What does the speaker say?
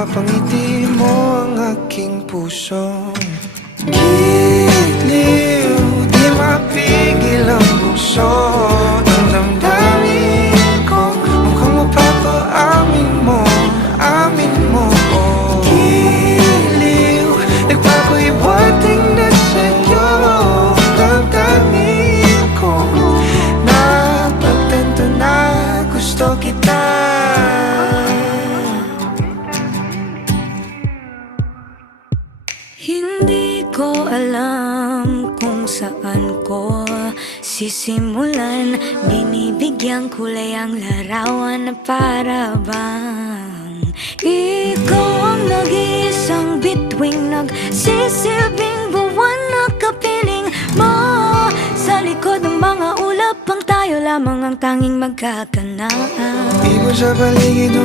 Napapangiti mo ang aking puso. Giliw, di mapigil ang puso. Ang damdamin ko, mukhang mapapaamin mo, amin mo. Giliw, nagpapahiwating na sa'yo. Ang damdamin ko, napagtanto na gusto kita. Hindi ko alam kung saan ko sisimulan. Binibigyang kulay ang larawan na para bang ikaw ang nag-iisang bituing, nagsisilbing buwan na kapiling mo. Sa likod ng mga ulap, ang tayo lamang ang tanging magkakanaan. Ibon sa paligid